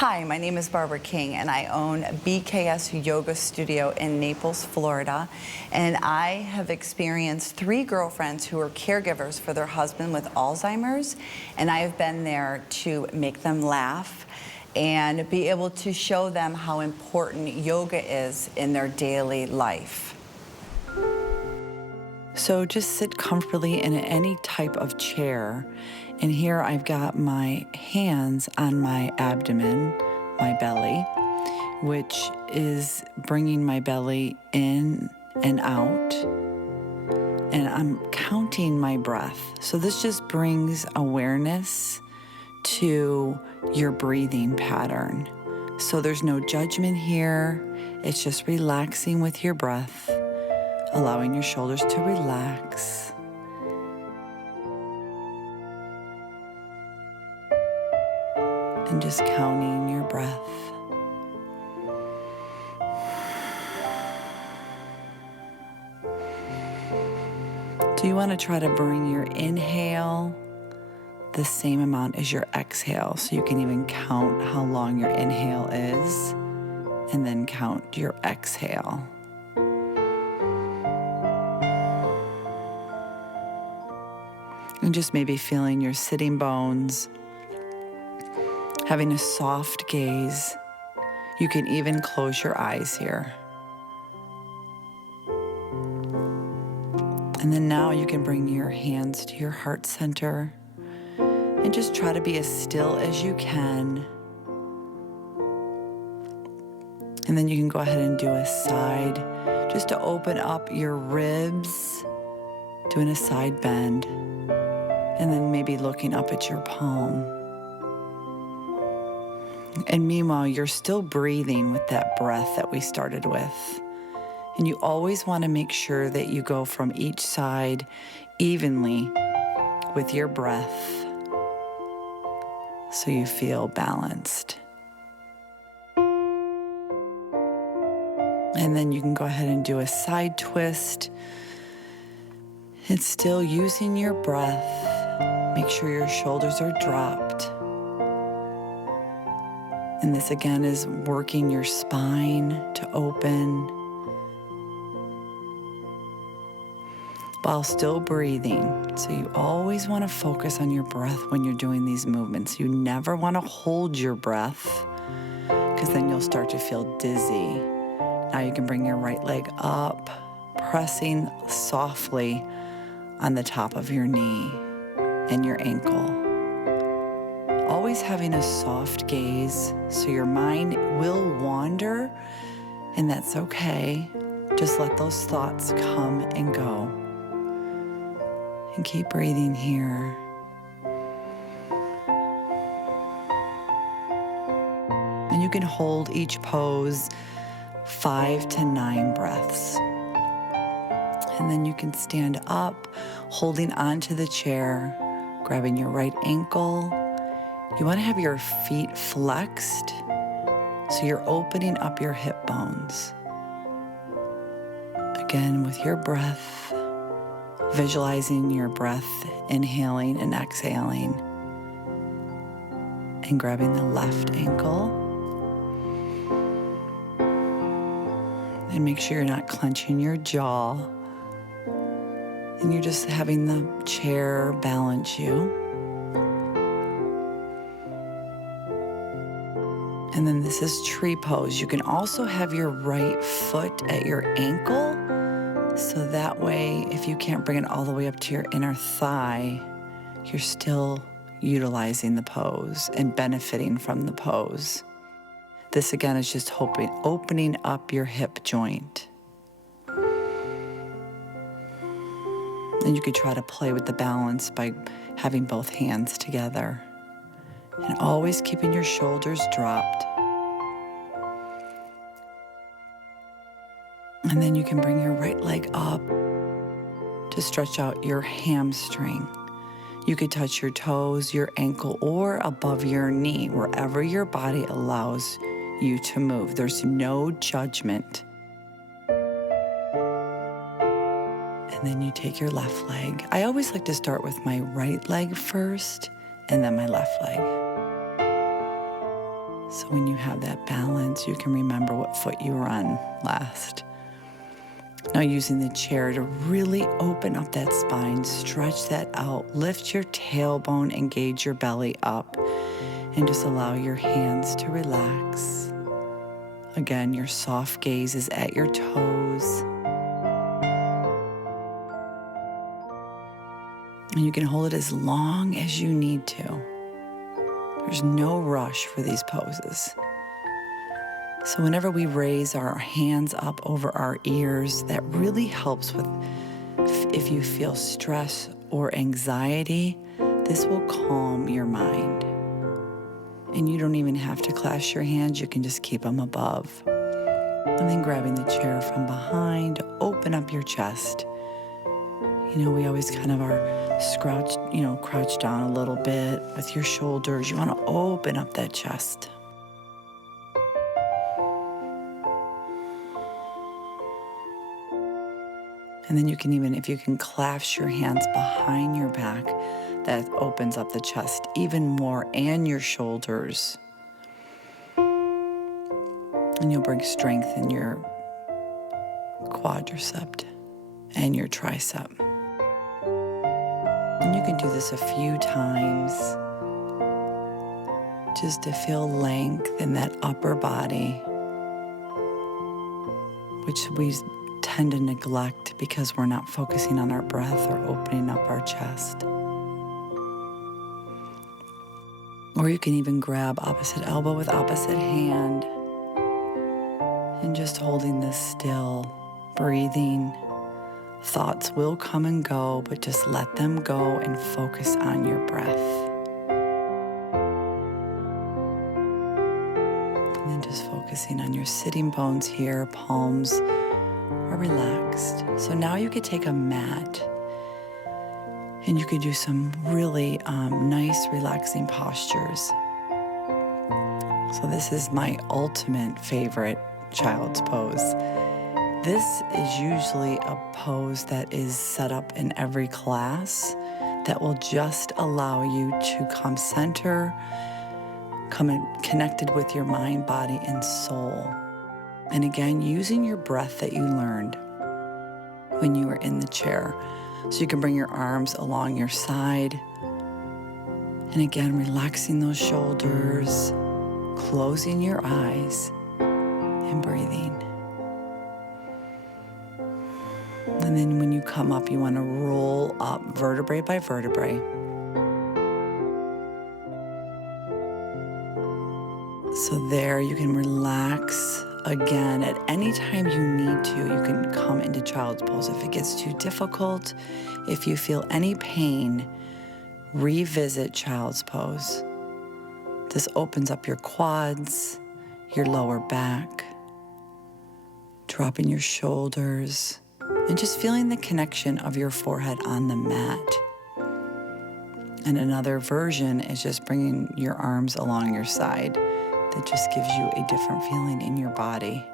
Hi, my name is Barbara King, and I own BKS Yoga Studio in Naples, Florida. And I have experienced 3 girlfriends who are caregivers for their husband with Alzheimer's, and I have been there to make them laugh and be able to show them how important yoga is in their daily life. So just sit comfortably in any type of chair. And here I've got my hands on my abdomen, my belly, which is bringing my belly in and out. And I'm counting my breath. So this just brings awareness to your breathing pattern. So there's no judgment here. It's just relaxing with your breath, allowing your shoulders to relax. And just counting your breath. Do you want to try to bring your inhale the same amount as your exhale, so you can even count how long your inhale is, and then count your exhale. And just maybe feeling your sitting bones, having a soft gaze. You can even close your eyes here. And then now you can bring your hands to your heart center and just try to be as still as you can. And then you can go ahead and do a side, just to open up your ribs, doing a side bend, and then maybe looking up at your palm. And meanwhile, you're still breathing with that breath that we started with. And you always want to make sure that you go from each side evenly with your breath so you feel balanced. And then you can go ahead and do a side twist. And still using your breath, make sure your shoulders are dropped. And this again is working your spine to open while still breathing. So you always want to focus on your breath when you're doing these movements. You never want to hold your breath, because then you'll start to feel dizzy. Now you can bring your right leg up, pressing softly on the top of your knee and your ankle. Always having a soft gaze, so your mind will wander, and that's okay. Just let those thoughts come and go. And keep breathing here. And you can hold each pose 5 to 9 breaths. And then you can stand up, holding onto the chair, grabbing your right ankle. You want to have your feet flexed, so you're opening up your hip bones. Again, with your breath, visualizing your breath, inhaling and exhaling, and grabbing the left ankle. And make sure you're not clenching your jaw, and you're just having the chair balance you. And then this is tree pose. You can also have your right foot at your ankle, so that way, if you can't bring it all the way up to your inner thigh, you're still utilizing the pose and benefiting from the pose. This again is just opening up your hip joint. And you could try to play with the balance by having both hands together. And always keeping your shoulders dropped. And then you can bring your right leg up to stretch out your hamstring. You could touch your toes, your ankle, or above your knee, wherever your body allows you to move. There's no judgment. And then you take your left leg. I always like to start with my right leg first, and then my left leg. So when you have that balance, you can remember what foot you were on last. Now using the chair to really open up that spine, stretch that out, lift your tailbone, engage your belly up, and just allow your hands to relax. Again, your soft gaze is at your toes. And you can hold it as long as you need to. There's no rush for these poses. So whenever we raise our hands up over our ears, that really helps with if you feel stress or anxiety, this will calm your mind. And you don't even have to clasp your hands, you can just keep them above. And then grabbing the chair from behind, open up your chest. We always kind of are crouched down a little bit with your shoulders. You want to open up that chest. And then you can even, if you can clasp your hands behind your back, that opens up the chest even more and your shoulders. And you'll bring strength in your quadricep and your tricep. And you can do this a few times just to feel length in that upper body, which we tend to neglect because we're not focusing on our breath or opening up our chest. Or you can even grab opposite elbow with opposite hand and just holding this still, breathing. Thoughts will come and go, but just let them go and focus on your breath. And then just focusing on your sitting bones here, palms are relaxed. So now you could take a mat and you could do some really nice relaxing postures. So this is my ultimate favorite child's pose. This is usually a pose that is set up in every class that will just allow you to come center, come connected with your mind, body, and soul. And again, using your breath that you learned when you were in the chair. So you can bring your arms along your side. And again, relaxing those shoulders, closing your eyes, and breathing. And then when you come up, you want to roll up vertebrae by vertebrae. So there you can relax. Again, at any time you need to, you can come into child's pose. If it gets too difficult, if you feel any pain, revisit child's pose. This opens up your quads, your lower back, dropping your shoulders, and just feeling the connection of your forehead on the mat. And another version is just bringing your arms along your side. That just gives you a different feeling in your body.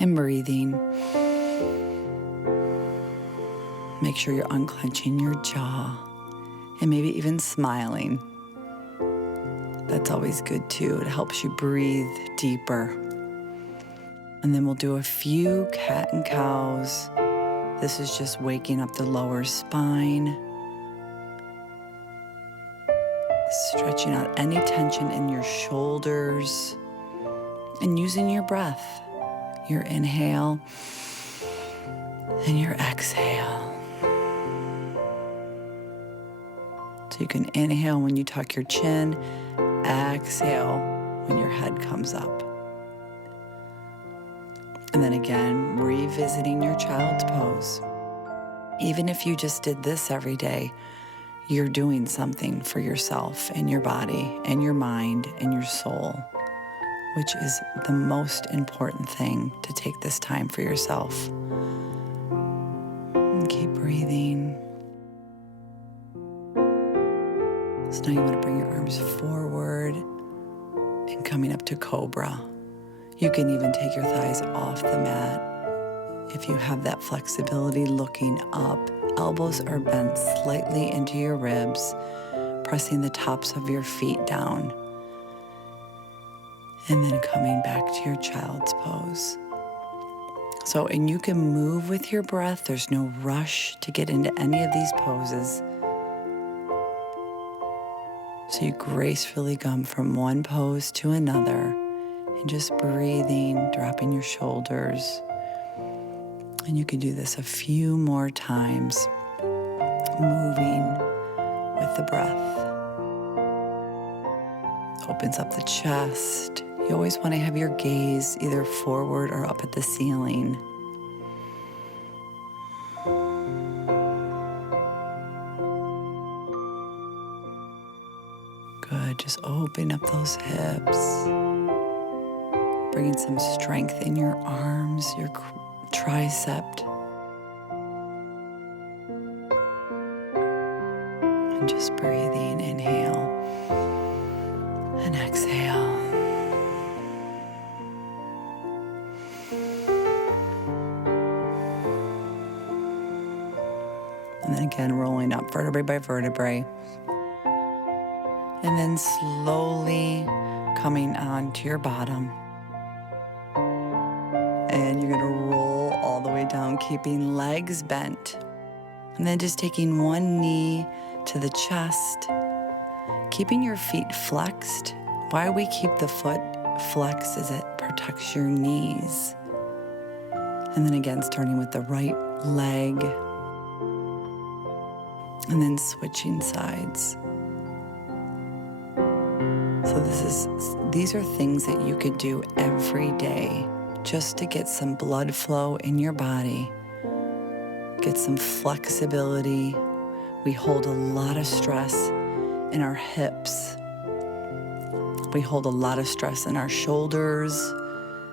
And breathing. Make sure you're unclenching your jaw and maybe even smiling. That's always good too. It helps you breathe deeper. And then we'll do a few cat and cows. This is just waking up the lower spine. Stretching out any tension in your shoulders and using your breath, your inhale and your exhale. So you can inhale when you tuck your chin, exhale when your head comes up. And then again, revisiting your child's pose. Even if you just did this every day, you're doing something for yourself and your body and your mind and your soul, which is the most important thing, to take this time for yourself. And keep breathing. So now you want to bring your arms forward and coming up to cobra. You can even take your thighs off the mat if you have that flexibility, looking up. Elbows are bent slightly into your ribs, pressing the tops of your feet down. And then coming back to your child's pose. So, and you can move with your breath. There's no rush to get into any of these poses. So you gracefully come from one pose to another and just breathing, dropping your shoulders. And you can do this a few more times, moving with the breath. Opens up the chest. You always want to have your gaze either forward or up at the ceiling. Good, just open up those hips. Bringing some strength in your arms, your tricep. And just breathing, inhale and exhale. And then again, rolling up vertebrae by vertebrae. And then slowly coming onto your bottom. And you're gonna roll all the way down, keeping legs bent. And then just taking one knee to the chest, keeping your feet flexed. Why we keep the foot flexed is it protects your knees. And then again, starting with the right leg, and then switching sides. So these are things that you could do every day just to get some blood flow in your body, get some flexibility. We hold a lot of stress in our hips. We hold a lot of stress in our shoulders,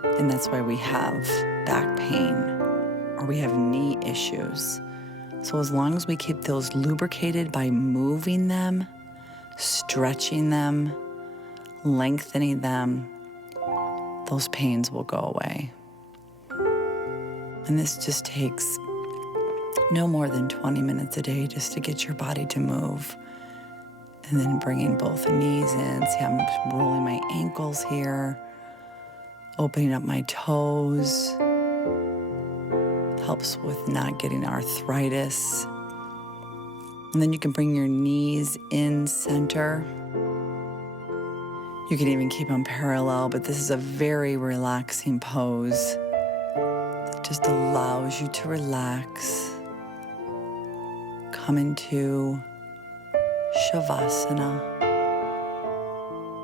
and that's why we have back pain or we have knee issues. So as long as we keep those lubricated by moving them, stretching them, lengthening them, those pains will go away. And this just takes no more than 20 minutes a day just to get your body to move. And then bringing both knees in. See, I'm rolling my ankles here, opening up my toes. Helps with not getting arthritis. And then you can bring your knees in center. You can even keep them parallel, but this is a very relaxing pose that just allows you to relax. Come into Shavasana.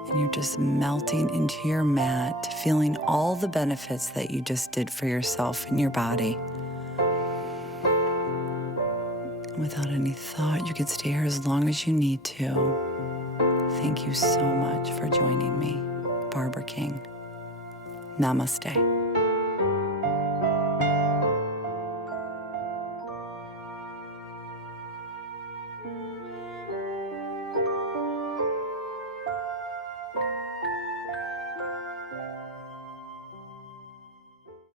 And you're just melting into your mat, feeling all the benefits that you just did for yourself and your body. Without any thought, you could stay here as long as you need to. Thank you so much for joining me, Barbara King. Namaste.